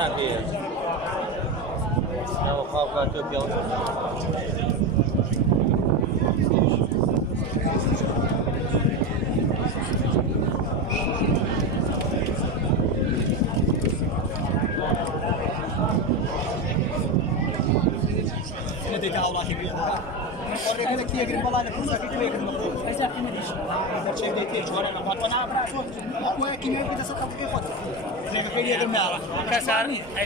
看这，然后画个这标准。Oraya kadar girin balayla kursa gitmeye girin. Esa kime diş. Çek de çora na matwana pra so. Ko é que me precisa saber o que é. Nega queria dormir. Casar.